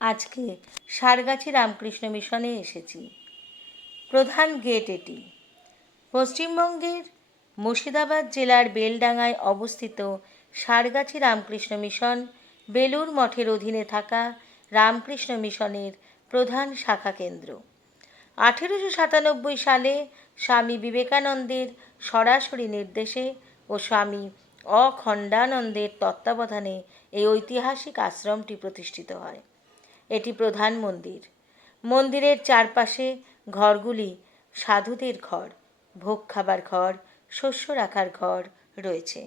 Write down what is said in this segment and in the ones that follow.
আজকে সারগাছি রামকৃষ্ণ মিশনে এসেছি। প্রধান গেট এটি। পশ্চিমবঙ্গের মুর্শিদাবাদ জেলার বেলডাঙায় অবস্থিত সারগাছি রামকৃষ্ণ মিশন বেলুড় মঠের অধীনে থাকা রামকৃষ্ণ মিশনের প্রধান শাখা কেন্দ্র। 1897 সালে স্বামী বিবেকানন্দের সরাসরি নির্দেশে ও স্বামী অখণ্ডানন্দের তত্ত্বাবধানে এই ঐতিহাসিক আশ্রমটি প্রতিষ্ঠিত হয়। এটি প্রধান মন্দির। মন্দিরের চারপাশে ঘরগুলি সাধুদের ঘর, ভোগ খাবার ঘর, শস্য রাখার ঘর রয়েছে।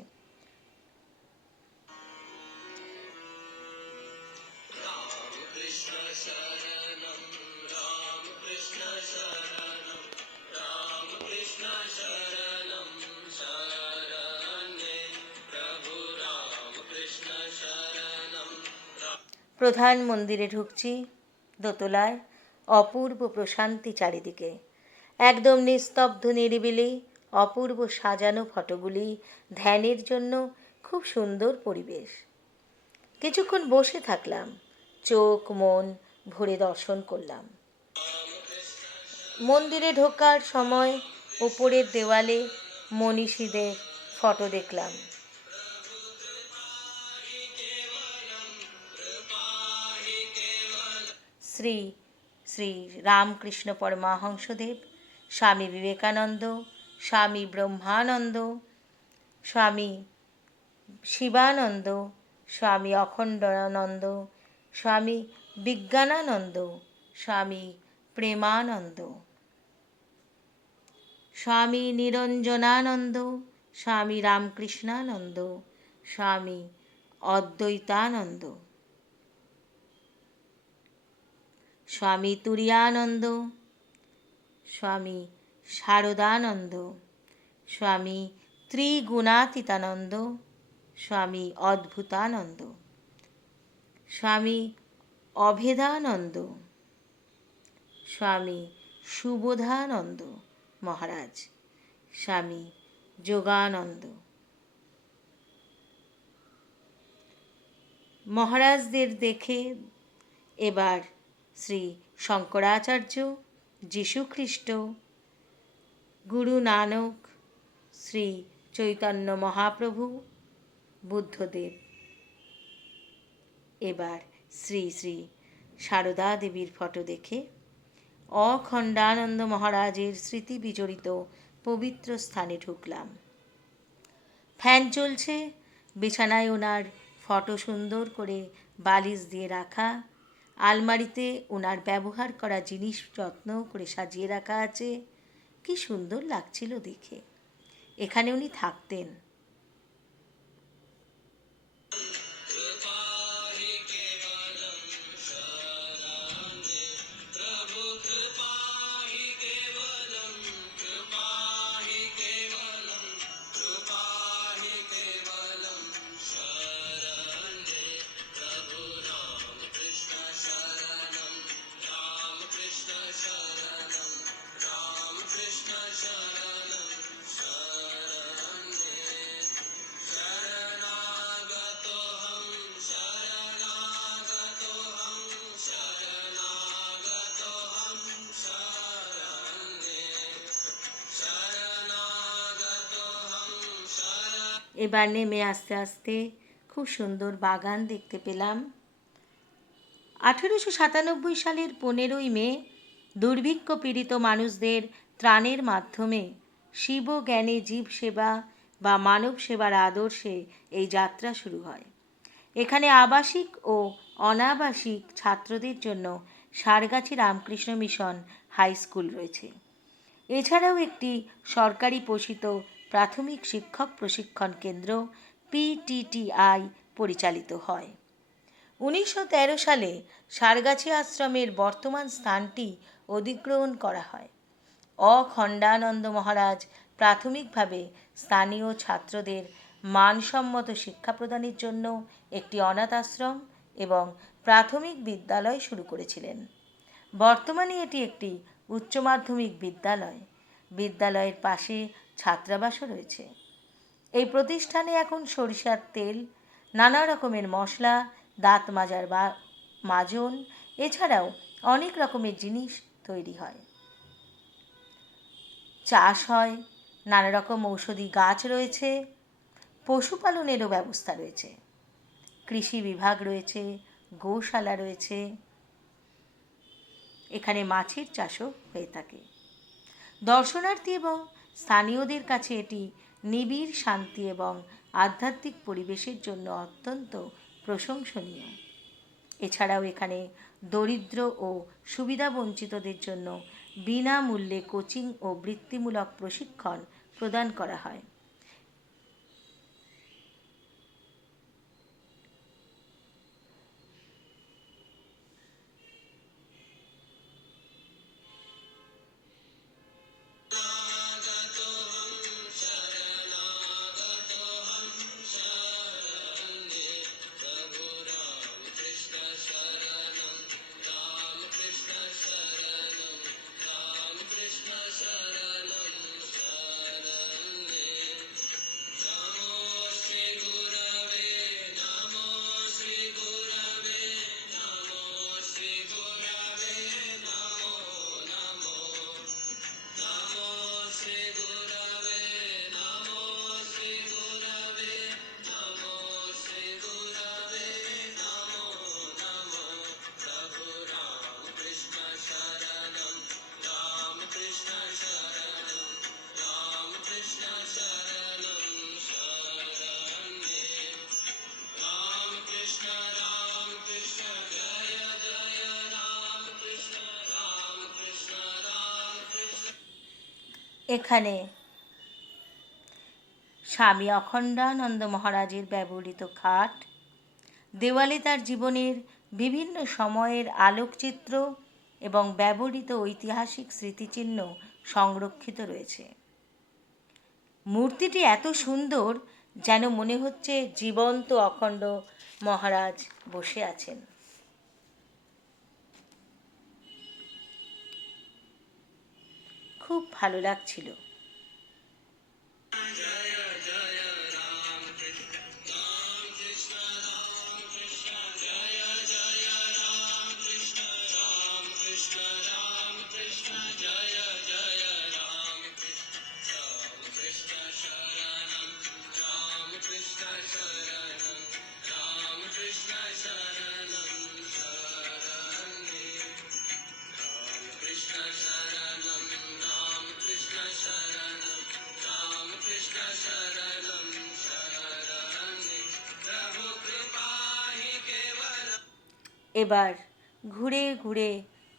প্রধান মন্দিরে ঢুকছি, দোতলায়। অপূর্ব প্রশান্তি চারিদিকে, একদম নিস্তব্ধ নিরিবিলি, অপূর্ব সাজানো ফটোগুলি, ধ্যানের জন্য খুব সুন্দর পরিবেশ। কিছুক্ষণ বসে থাকলাম, চোখ মন ভরে দর্শন করলাম। মন্দিরে ঢোকার সময় উপরের দেওয়ালে মনীষীদের ফটো দেখলাম। শ্রী শ্রী রামকৃষ্ণ পরমহংসদেব, স্বামী বিবেকানন্দ, স্বামী ব্রহ্মানন্দ, স্বামী শিবানন্দ, স্বামী অখণ্ডানন্দ, স্বামী বিজ্ঞানানন্দ, স্বামী প্রেমানন্দ, স্বামী নিরঞ্জনানন্দ, স্বামী রামকৃষ্ণানন্দ, স্বামী অদ্বৈতানন্দ, স্বামী তুরীয়ানন্দ, স্বামী শারদানন্দ, স্বামী ত্রিগুণাতীতানন্দ, স্বামী অদ্ভুতানন্দ, স্বামী অভেদানন্দ, স্বামী সুবোধানন্দ মহারাজ, স্বামী যোগানন্দ। মহারাজদের দেখে এবার শ্রী শঙ্করাচার্য, যীশুখ্রিস্ট, গুরু নানক, শ্রী চৈতন্য মহাপ্রভু, বুদ্ধদেব, এবার শ্রী শ্রী সারদা দেবীর ফটো দেখে অখণ্ডানন্দ মহারাজের স্মৃতি বিজড়িত পবিত্র স্থানে ঢুকলাম। ফ্যান চলছে, বিছানায় ওনার ফটো সুন্দর করে বালিশ দিয়ে রাখা, আলমারিতে ওনার ব্যবহার করা জিনিস যত্ন করে সাজিয়ে রাখা আছে। কি সুন্দর লাগছিল দেখে। এখানে উনি থাকতেন। এবার নেমে আস্তে আস্তে খুব সুন্দর বাগান দেখতে পেলাম। 1897 সালের 15ই মে দুর্ভিক্ষ পীড়িত মানুষদের ত্রাণের মাধ্যমে শিব জ্ঞানে জীব সেবা বা মানব সেবার আদর্শে এই যাত্রা শুরু হয়। এখানে আবাসিক ও অনাবাসিক ছাত্রদের জন্য সারগাছি রামকৃষ্ণ মিশন হাই স্কুল রয়েছে। এছাড়াও একটি সরকারি পোষিত প্রাথমিক শিক্ষক প্রশিক্ষণ কেন্দ্র PTTI পরিচালিত হয়। 1913 সালে সারগাছি আশ্রমের বর্তমান স্থানটি অধিগ্রহণ করা হয়। অখণ্ডানন্দ মহারাজ প্রাথমিকভাবে স্থানীয় ছাত্রদের মানসম্মত শিক্ষা প্রদানের জন্য একটি অনাথ আশ্রম এবং প্রাথমিক বিদ্যালয় শুরু করেছিলেন। বর্তমানে এটি একটি উচ্চ মাধ্যমিক বিদ্যালয়। বিদ্যালয়ের পাশে ছাত্রাবাসও রয়েছে। এই প্রতিষ্ঠানে এখন সরিষার তেল, নানা রকমের মশলা, দাঁত মাজার মাজন এছাড়াও অনেক রকমের জিনিস তৈরি হয়, চাষ হয়, নানা রকম ঔষধি গাছ রয়েছে, পশুপালনেরও ব্যবস্থা রয়েছে, কৃষি বিভাগ রয়েছে, গোশালা রয়েছে, এখানে মাছের চাষও হয়ে থাকে। দর্শনার্থী এবং স্থানীয়দের কাছে এটি নিবিড় শান্তি এবং আধ্যাত্মিক পরিবেশের জন্য অত্যন্ত প্রশংসনীয়। এছাড়াও এখানে দরিদ্র ও সুবিধাবঞ্চিতদের জন্য বিনামূল্যে কোচিং ও বৃত্তিমূলক প্রশিক্ষণ প্রদান করা হয়। এখানে স্বামী অখণ্ডানন্দ মহারাজের ব্যবহৃত খাট, দেওয়ালে তার জীবনের বিভিন্ন সময়ের আলোকচিত্র এবং ব্যবহৃত ঐতিহাসিক স্মৃতিচিহ্ন সংরক্ষিত রয়েছে। মূর্তিটি এত সুন্দর যেন মনে হচ্ছে জীবন্ত অখণ্ড মহারাজ বসে আছেন। খুব ভালো লাগছিল। এবার ঘুরে ঘুরে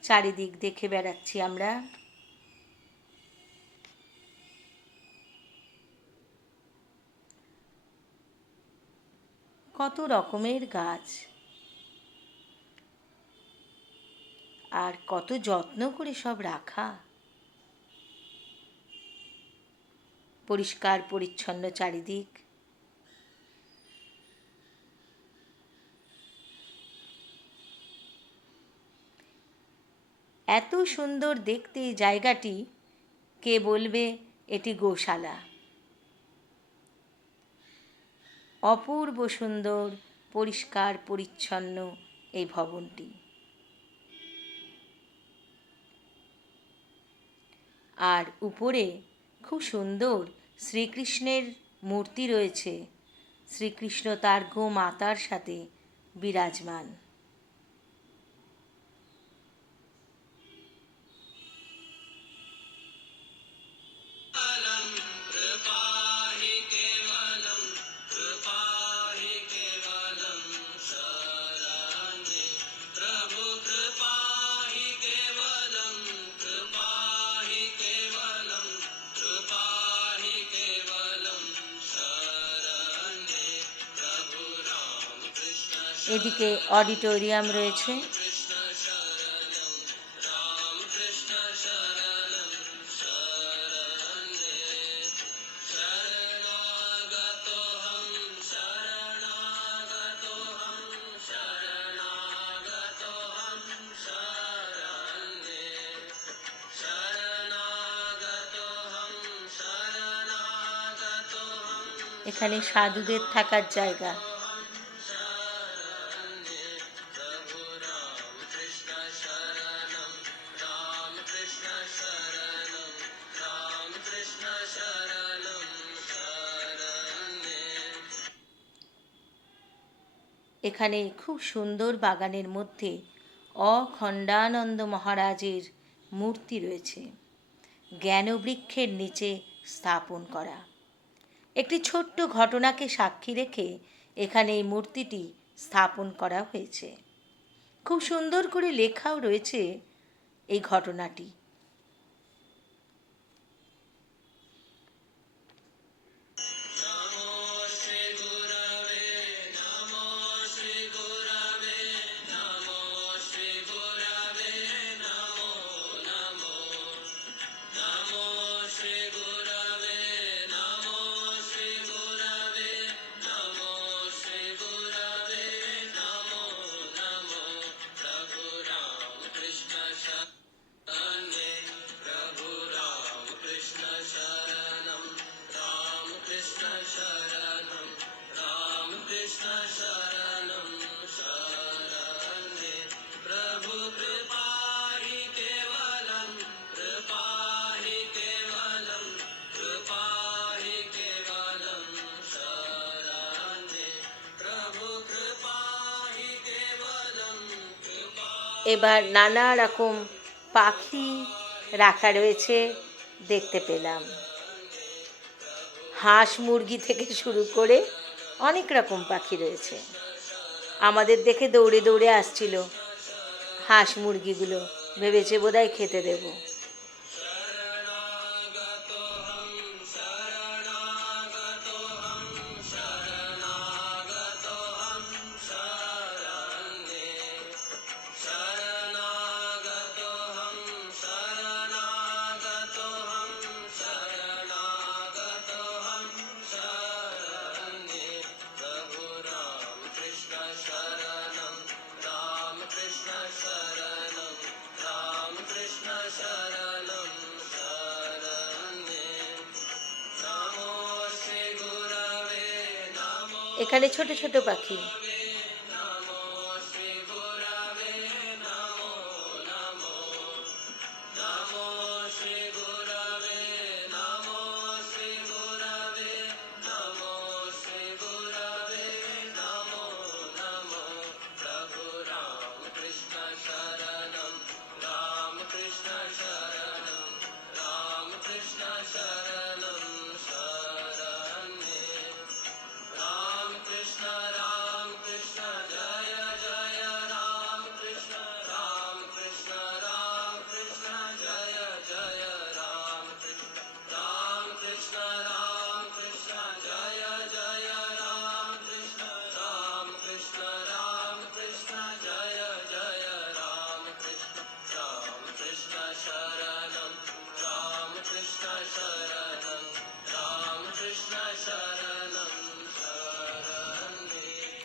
চারিদিক দেখে বেড়াচ্ছি আমরা। কত রকমের গাছ, আর কত যত্ন করে সব রাখা। পরিষ্কার পরিচ্ছন্ন চারিদিক। এত সুন্দর দেখতে জায়গাটি, কে বলবে এটি গোশালা। অপূর্ব সুন্দর, পরিষ্কার পরিচ্ছন্ন এই ভবনটি। আর উপরে খুব সুন্দর শ্রীকৃষ্ণের মূর্তি রয়েছে। শ্রীকৃষ্ণ তার গোমাতার সাথে বিরাজমান। এদিকে অডিটোরিয়াম রয়েছে। এখানে সাধুদের থাকার জায়গা। এখানে খুব সুন্দর বাগানের মধ্যে অখণ্ডানন্দ মহারাজের মূর্তি রয়েছে, জ্ঞানবৃক্ষের নিচে স্থাপন করা। একটি ছোট্ট ঘটনাকে সাক্ষী রেখে এখানে এই মূর্তিটি স্থাপন করা হয়েছে। খুব সুন্দর করে লেখাও রয়েছে এই ঘটনাটি। এবার নানা রকম পাখি রাখা রয়েছে দেখতে পেলাম। হাঁস মুরগি থেকে শুরু করে অনেক রকম পাখি রয়েছে। আমাদের দেখে দৌড়ে দৌড়ে আসছিল হাঁস মুরগিগুলো, ভেবেছে বোধহয় খেতে দেব। এখানে ছোট ছোট পাখি।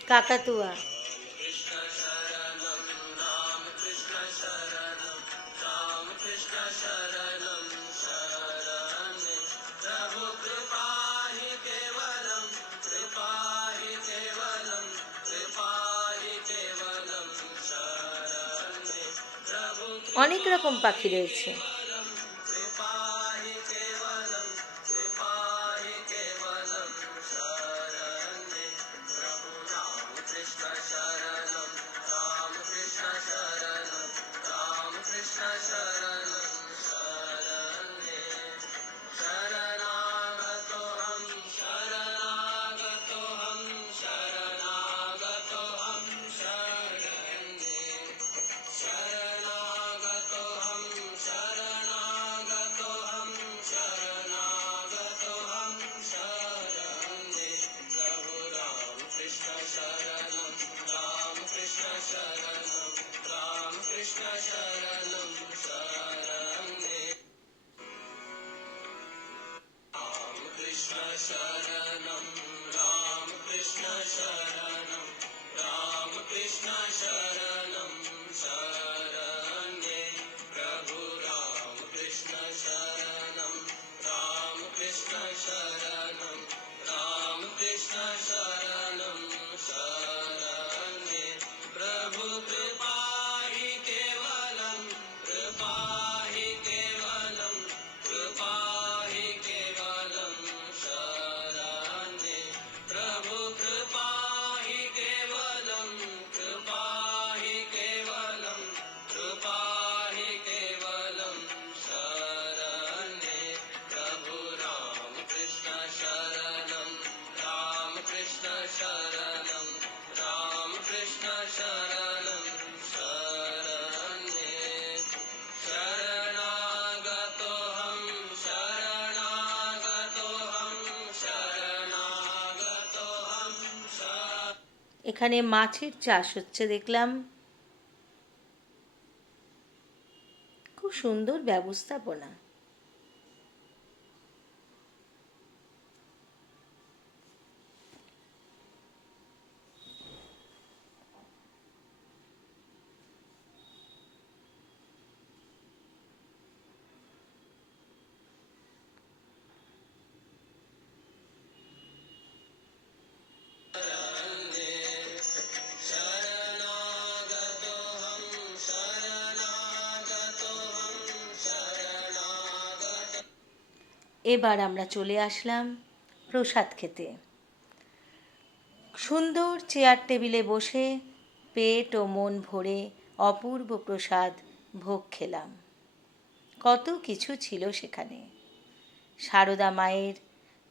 কাকাতুয়া। অনেক রকম পাখি রয়েছে। এখানে মাছের চাষ হচ্ছে দেখলাম। খুব সুন্দর ব্যবস্থাপনা। এবার আমরা চলে আসলাম প্রসাদ খেতে। সুন্দর চেয়ার টেবিলে বসে পেট ও মন ভরে অপূর্ব প্রসাদ ভোগ খেলাম। কত কিছু ছিল সেখানে। সারদা মায়ের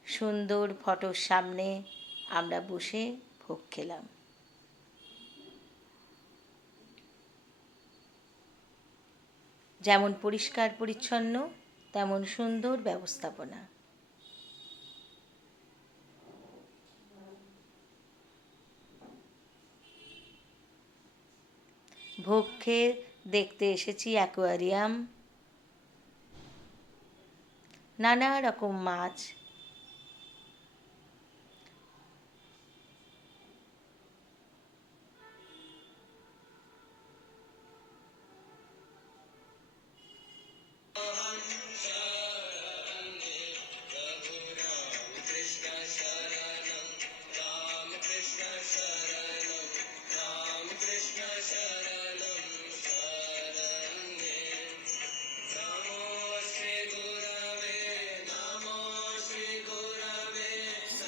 সুন্দর ফটোর সামনে আমরা বসে ভোগ খেলাম। যেমন পরিষ্কার পরিচ্ছন্ন তেমন সুন্দর ব্যবস্থাপনা। ভোগ খেয়ে দেখতে এসেছি অ্যাকোয়ারিয়াম, নানা রকম মাছ।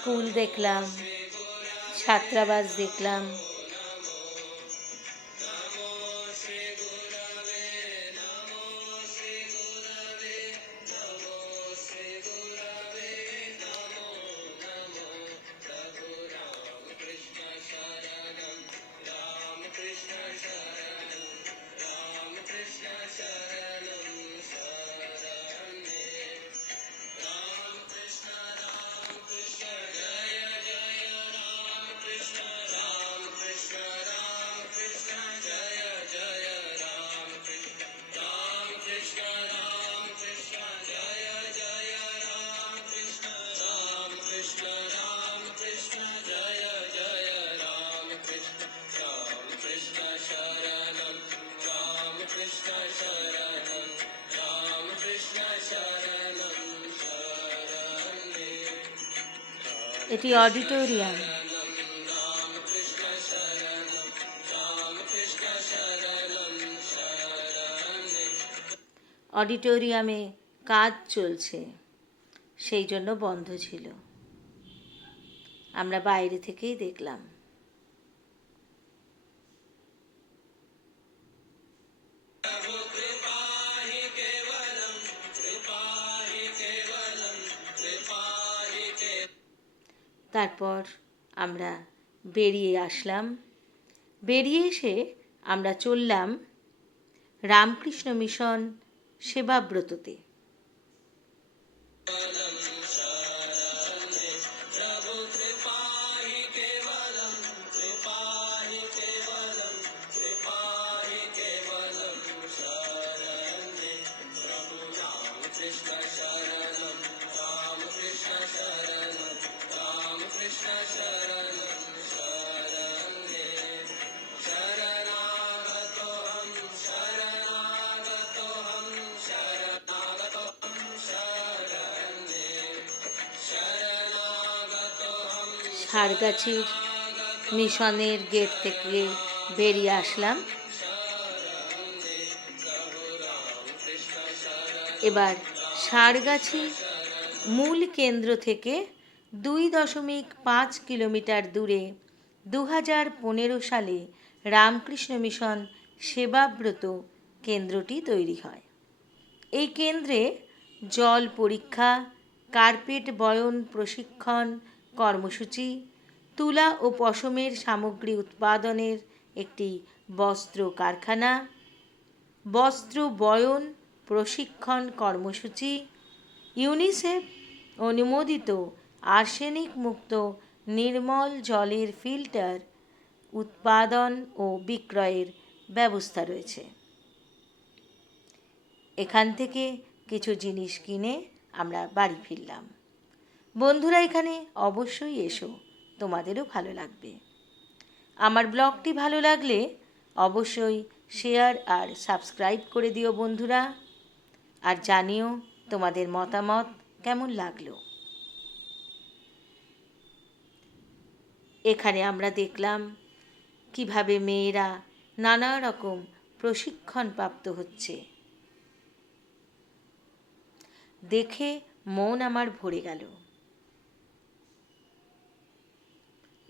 স্কুল দেখলাম, ছাত্রাবাস দেখলাম। এটি অডিটোরিয়াম। অডিটোরিয়ামে কাজ চলছে, সেই জন্য বন্ধ ছিল। আমরা বাইরে থেকেই দেখলাম। তারপর আমরা বেরিয়ে আসলাম। বেরিয়ে এসে আমরা চললাম রামকৃষ্ণ মিশন সেবাব্রততে। সারগাছির মিশনের গেট থেকে বেরিয়ে আসলাম। এবার সারগাছি মূল কেন্দ্র থেকে 2.5 কিলোমিটার দূরে 2015 সালে রামকৃষ্ণ মিশন সেবাব্রত কেন্দ্রটি তৈরি হয়। এই কেন্দ্রে জল পরীক্ষা, কার্পেট বয়ন প্রশিক্ষণ কর্মসূচি, তুলা ও পশমের সামগ্রী উৎপাদনের একটি বস্ত্র কারখানা, বস্ত্র বয়ন প্রশিক্ষণ কর্মসূচি, ইউনিসেফ অনুমোদিত আর্সেনিক মুক্ত নির্মল জলের ফিল্টার উৎপাদন ও বিক্রয়ের ব্যবস্থা রয়েছে। এখান থেকে কিছু জিনিস কিনে আমরা বাড়ি ফিরলাম। বন্ধুরা, এখানে অবশ্যই এসো, তোমাদেরও ভালো লাগবে। আমার ব্লগটি ভালো লাগলে অবশ্যই শেয়ার আর সাবস্ক্রাইব করে দিও বন্ধুরা, আর জানিও তোমাদের মতামত কেমন লাগলো। এখানে আমরা দেখলাম কিভাবে মেয়েরা নানা রকম প্রশিক্ষণপ্রাপ্ত হচ্ছে। দেখে মন আমার ভরে গেল।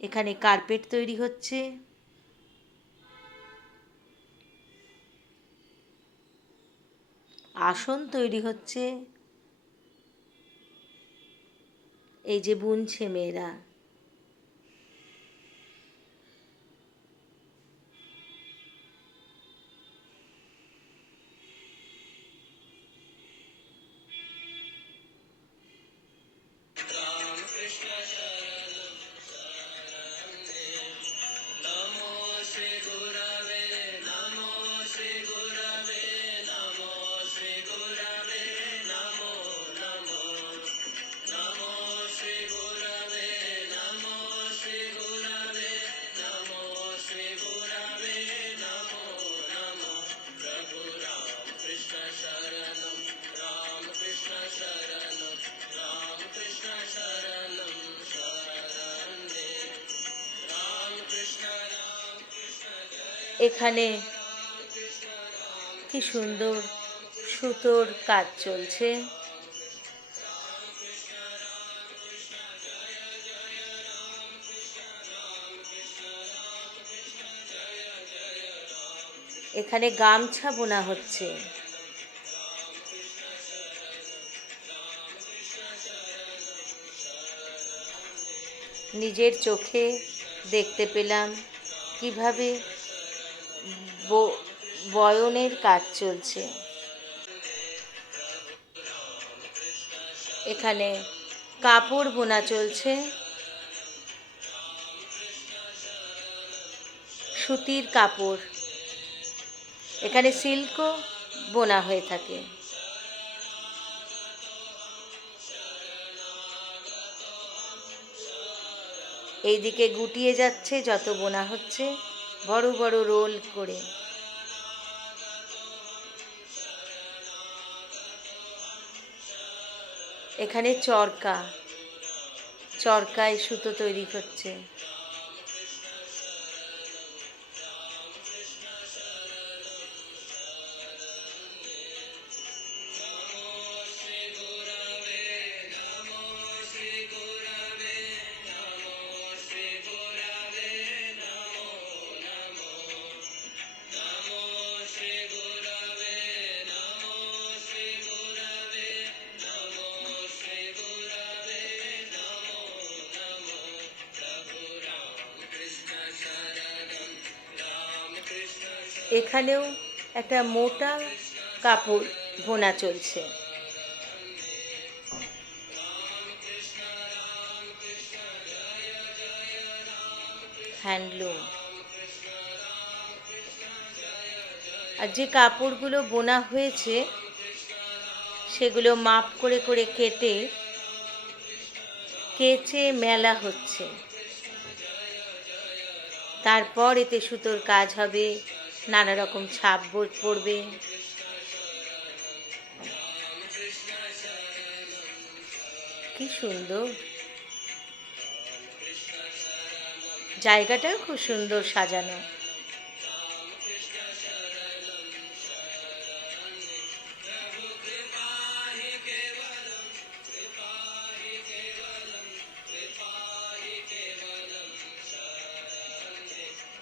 এখানে কার্পেট তৈরি হচ্ছে। আসন তৈরি হচ্ছে। এই যে বুনছে মেয়েরা। এখানে কি সুন্দর সুতোর কাজ চলছে। এখানে গামছা বোনা হচ্ছে। নিজের চোখে দেখতে পেলাম কিভাবে বয়নের কাজ চলছে। এখানে কাপড় বোনা চলছে, সুতির কাপড়। এখানে সিল্কও বোনা হয়ে থাকে। এইদিকে গুটিয়ে যাচ্ছে যত বোনা হচ্ছে, বড় বড় রোল করে। এখানে চরকায় সুতো তৈরি হচ্ছে। এখানেও একটা মোটা কাপড় বোনা চলছে। হ্যান্ডলুম। আর যে কাপড়গুলো বোনা হয়েছে সেগুলো মাপ করে করে কেচে মেলা হচ্ছে। তারপর এতে সুতোর কাজ হবে, নানা রকম ছাপ পড়বে। কি সুন্দর! জায়গাটাও খুব সুন্দর সাজানো।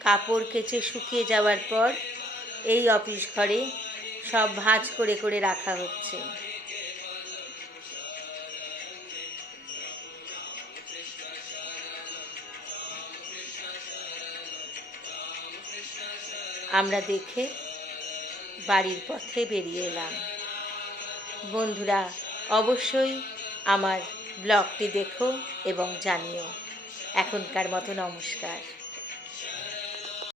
কাপড় কেচে শুকিয়ে যাওয়ার পর এই অফিস ঘরে সব ভাঁজ করে করে রাখা হচ্ছে। আমরা দেখে বাড়ির পথে বেরিয়ে এলাম। বন্ধুরা, অবশ্যই আমার ব্লগটি দেখো এবং জানিও। এখনকার মতো নমস্কার।